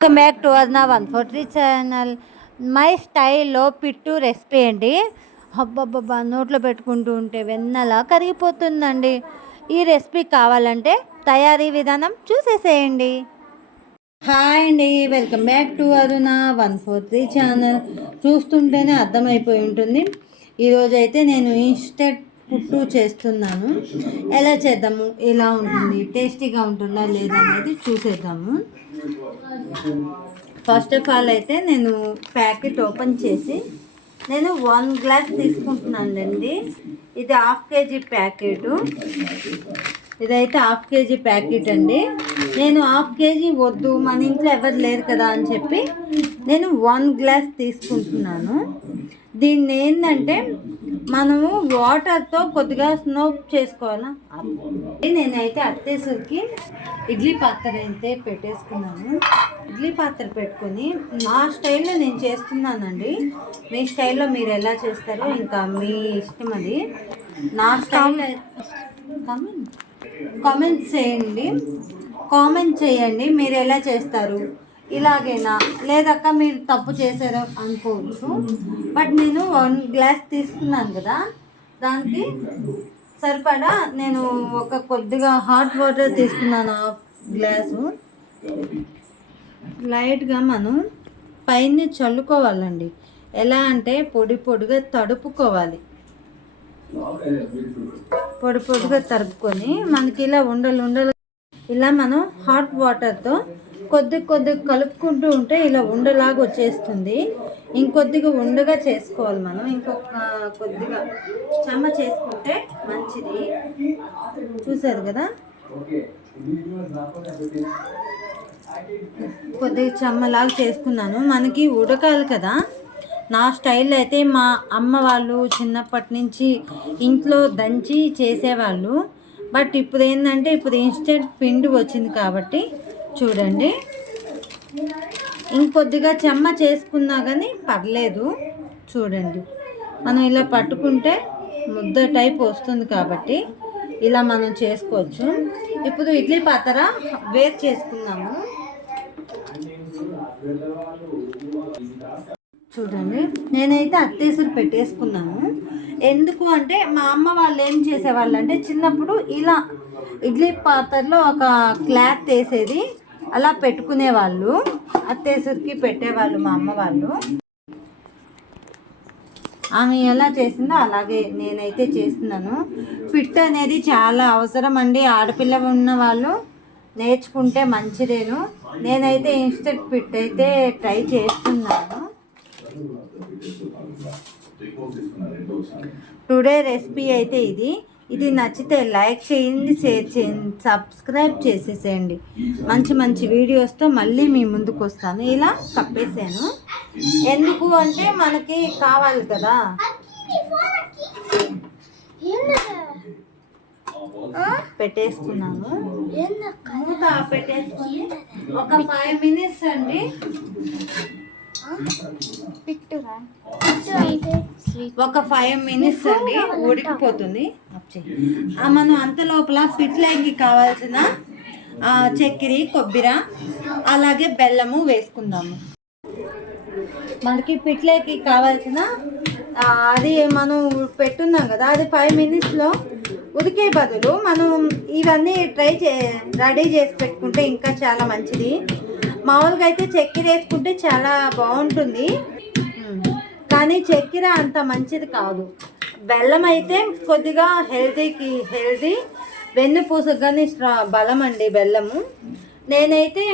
Welcome back to అర్నా 143 channel. My స్టైల్లో పిట్టు recipe అండి. అబ్బబ్బబ్బా, నోట్లో పెట్టుకుంటూ ఉంటే వెన్నలా కరిగిపోతుందండి. ఈ రెసిపీ కావాలంటే తయారీ విధానం చూసేసేయండి. హాయ్ అండి, welcome back to Aruna 143 channel. చూస్తుంటేనే అర్థమైపోయి ఉంటుంది. ఈరోజైతే నేను ఇన్స్టెంట్ పుట్టు చేస్తున్నాను. ఎలా చేద్దాము, ఎలా ఉంటుంది, టేస్టీగా ఉంటుందా లేదా అనేది చూసేద్దాము. ఫస్ట్ ఆఫ్ ఆల్ అయితే నేను ప్యాకెట్ ఓపెన్ చేసి నేను 1 గ్లాస్ తీసుకుంటున్నానండి. ఇది 1/2 kg ప్యాకెటు. ఇదైతే 1/2 kg ప్యాకెట్ అండి. నేను 1/2 kg వద్దు, మన ఇంట్లో ఎవరు లేరు కదా అని చెప్పి నేను 1 గ్లాస్ తీసుకుంటున్నాను. దీన్ని ఏంటంటే మనము వాటర్తో కొద్దిగా స్నోప్ చేసుకోవాలా. నేనైతే అత్తేసరికి ఇడ్లీ పాత్ర అయితే పెట్టేసుకున్నాను. ఇడ్లీ పాత్ర పెట్టుకొని నా స్టైల్లో నేను చేస్తున్నానండి. మీ స్టైల్లో మీరు ఎలా చేస్తారో ఇంకా మీ ఇష్టం అది. నా స్టైల్లో కామెంట్ చేయండి మీరు ఎలా చేస్తారు. ఇలాగైనా లేదక్క మీరు తప్పు చేశారు అనుకోవచ్చు. బట్ నేను 1 గ్లాస్ తీసుకున్నాను కదా, దానికి సరిపడా నేను ఒక కొద్దిగా హాట్ వాటర్ తీసుకున్నాను. 1/2 గ్లాసు లైట్గా మనం పైన చల్లుకోవాలండి. ఎలా అంటే పొడి పొడిగా తడుపుకోవాలి. పొడి పొడిగా తడుపుకొని మనకి ఇలా ఉండలు ఇలా మనం హాట్ వాటర్తో కొద్దిగా కలుపుకుంటూ ఉంటే ఇలా ఉండలాగా వచ్చేస్తుంది. ఇంకొద్దిగా ఉండగా చేసుకోవాలి మనం. ఇంకొక కొద్దిగా చెమ్మ చేసుకుంటే మంచిది. చూసారు కదా, కొద్దిగా చెమ్మలాగా చేసుకున్నాను. మనకి ఉడకాలి కదా. నా స్టైల్ అయితే మా అమ్మ వాళ్ళు చిన్నప్పటి నుంచి ఇంట్లో దంచి చేసేవాళ్ళు. బట్ ఇప్పుడు ఏంటంటే ఇప్పుడు ఇన్స్టెంట్ పిండి వచ్చింది కాబట్టి చూడండి, ఇంకొద్దిగా చెమ్మ చేసుకున్నా కానీ పర్లేదు. చూడండి, మనం ఇలా పట్టుకుంటే ముద్ద టైప్ వస్తుంది కాబట్టి ఇలా మనం చేసుకోవచ్చు. ఇప్పుడు ఇడ్లీ పాత్ర వేరు చేసుకున్నాము. చూడండి, నేనైతే అత్తేసరి పెట్టేసుకున్నాను. ఎందుకు అంటే మా అమ్మ వాళ్ళు ఏం చేసేవాళ్ళు అంటే చిన్నప్పుడు ఇలా ఇడ్లీ పాత్రలో ఒక క్లాత్ వేసేది, అలా పెట్టుకునేవాళ్ళు. అత్తేసరికి పెట్టేవాళ్ళు మా అమ్మ వాళ్ళు. ఆమె ఎలా చేసిందో అలాగే నేనైతే చేస్తున్నాను. పిట్ అనేది చాలా అవసరం అండి. ఆడపిల్ల ఉన్న వాళ్ళు నేర్చుకుంటే మంచిదేను. నేనైతే ఇన్స్టెంట్ పిట్ అయితే ట్రై చేస్తున్నాను. టుడే రెసిపీ అయితే ఇది నచ్చితే లైక్ చేయండి, షేర్ చేయండి, సబ్స్క్రైబ్ చేసేసేయండి. మంచి వీడియోస్తో మళ్ళీ మీ ముందుకు వస్తాను. ఇలా కప్పేసాను. ఎందుకు అంటే మనకి కావాలి కదా. పెట్టేసుకున్నాము. మూత పెట్టేసుకొని ఒక 5 minutes అండి. ఒక 5 minutes అండి ఉడికిపోతుంది. మనం అంత లోపల పిట్లకి కావాల్సిన చక్కెర, కొబ్బరి అలాగే బెల్లము వేసుకుందాము. మనకి పిట్లకి కావాల్సిన అది మనం పెట్టున్నాం కదా, అది 5 minutesలో ఉడికే బదులు మనం ఇవన్నీ రెడీ చేసి పెట్టుకుంటే ఇంకా చాలా మంచిది. మామూలుగా అయితే చక్కెర వేసుకుంటే చాలా బాగుంటుంది, కానీ చక్కెర అంత మంచిది కాదు. బెల్లం అయితే కొద్దిగా హెల్దీ, వెన్నుపూసకు కానీ బలం అండి బెల్లము. నేనైతే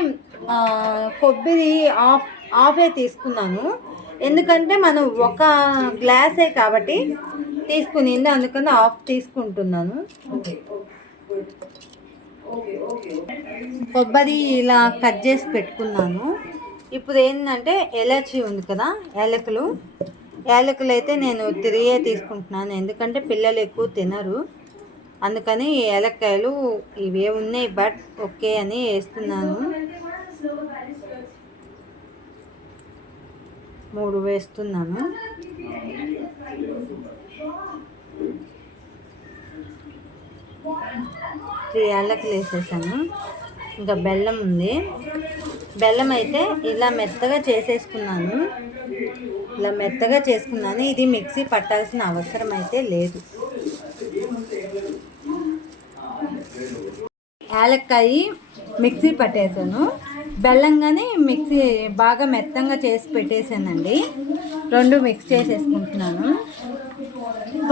కొబ్బరి హాఫే తీసుకున్నాను. ఎందుకంటే మనం ఒక గ్లాసే కాబట్టి తీసుకునింది, అందుకని హాఫ్ తీసుకుంటున్నాను. కొబ్బరి ఇలా కట్ చేసి పెట్టుకున్నాను. ఇప్పుడు ఏంటంటే ఎలచి ఉంది కదా, యాలకులు అయితే నేను 3 తీసుకుంటున్నాను. ఎందుకంటే పిల్లలు ఎక్కువ తినరు, అందుకని ఏలక్కాయలు ఇవే ఉన్నాయి. బట్ ఓకే అని వేస్తున్నాను. 3 వేస్తున్నాను. యాలకులు వేసేసాను. ఇంకా బెల్లం ఉంది. బెల్లం అయితే ఇలా మెత్తగా చేసేసుకున్నాను. ఇది మిక్సీ పట్టాల్సిన అవసరం అయితే లేదు. యాలక్కాయ మిక్సీ పట్టేసాను, బెల్లం కానీ మిక్సీ బాగా మెత్తంగా చేసి పెట్టేసానండి. రెండు మిక్స్ చేసేసుకుంటున్నాను.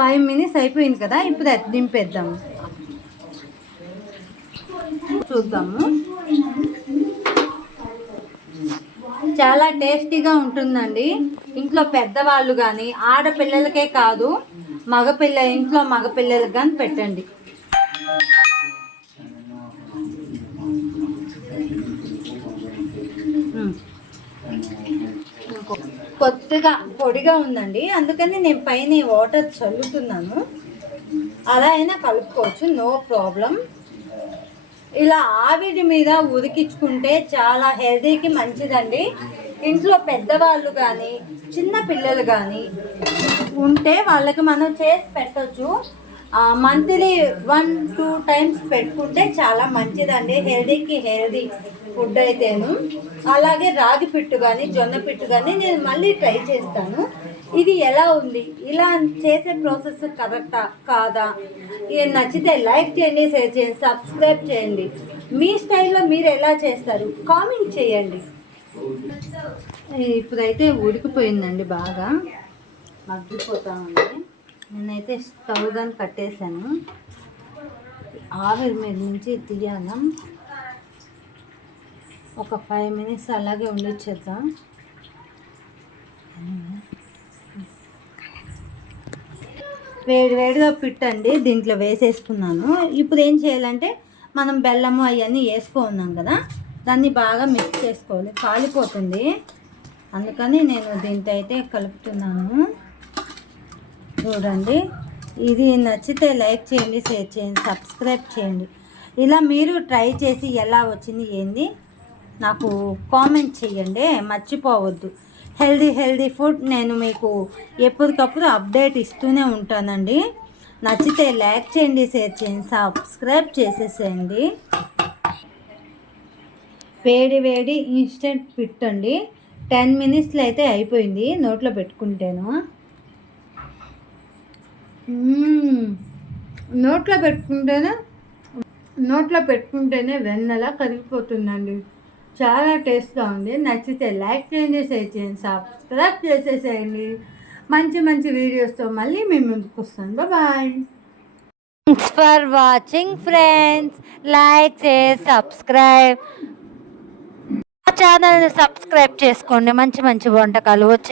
5 minutes అయిపోయింది కదా, ఇప్పుడు అది దింపేద్దాము. చూద్దాము. చాలా టేస్టీగా ఉంటుందండి. ఇంట్లో పెద్దవాళ్ళు కానీ, ఆడపిల్లలకే కాదు ఇంట్లో మగపిల్లలకి కానీ పెట్టండి. కొద్దిగా పొడిగా ఉందండి, అందుకని నేను పైన వాటర్ చల్లుతున్నాను. అలా అయినా కలుపుకోవచ్చు, నో ప్రాబ్లం. ఇలా ఆవిరి మీద ఉడికించుకుంటే చాలా హెల్తీకి మంచిదండి. ఇంట్లో పెద్దవాళ్ళు కానీ చిన్న పిల్లలు కానీ ఉంటే వాళ్ళకి మనం చేసి పెట్టచ్చు. మంత్లీ 1-2 times పెట్టుకుంటే చాలా మంచిదండి, హెల్తీకి హెల్తీ ఫుడ్ అయితేను. అలాగే రాగి పిట్టు కానీ జొన్న పిట్టు కానీ నేను మళ్ళీ ట్రై చేస్తాను. ఇది ఎలా ఉంది, ఇలా చేసే ప్రాసెస్ కరెక్టా కాదా, ఇది నచ్చితే లైక్ చేయండి, షేర్ చేయండి, సబ్స్క్రైబ్ చేయండి. మీ స్టైల్లో మీరు ఎలా చేస్తారు కామెంట్ చేయండి. ఇప్పుడైతే ఉడికిపోయిందండి, బాగా మగ్గిపోతా ఉంది. నేనైతే స్టవ్ కానీ కట్టేశాను. ఆవిరి మీద నుంచి తీయాలా, ఒక 5 minutes అలాగే ఉండిచ్చేద్దాం. వేడిగా పిట్టండి దీంట్లో వేసేసుకున్నాను. ఇప్పుడు ఏం చేయాలంటే మనం బెల్లము అవన్నీ వేసుకున్నాం కదా, దాన్ని బాగా మిక్స్ చేసుకోవాలి, కాలిపోతుంది. అందుకని నేను దీంతో అయితే కలుపుతున్నాను. చూడండి, ఇది నచ్చితే లైక్ చేయండి, షేర్ చేయండి, సబ్స్క్రైబ్ చేయండి. ఇలా మీరు ట్రై చేసి ఎలా వచ్చింది ఏంది నాకు కామెంట్ చేయండి, మర్చిపోవద్దు. హెల్దీ ఫుడ్ నేను మీకు ఎప్పటికప్పుడు అప్డేట్ ఇస్తూనే ఉంటానండి. నచ్చితే లైక్ చేయండి, షేర్ చేయండి, సబ్స్క్రైబ్ చేసేసేయండి. వేడి ఇన్స్టెంట్ పిట్ అండి, 10 minutesలో అయితే అయిపోయింది. నోట్లో పెట్టుకుంటేను నోట్లో పెట్టుకుంటేనే వెన్నెలా కరిగిపోతుందండి. చాలా టేస్ట్గా ఉంది. నచ్చితే లైక్ చేయండి, షేర్ చేయండి, సబ్స్క్రైబ్ చేసేసేయండి. మంచి వీడియోస్తో మళ్ళీ మేము ముందుకు వస్తాను. Bye. Thanks for watching friends. Like share subscribe, ఛానల్ని సబ్స్క్రైబ్ చేసుకోండి. మంచి వంటకాలు వచ్చి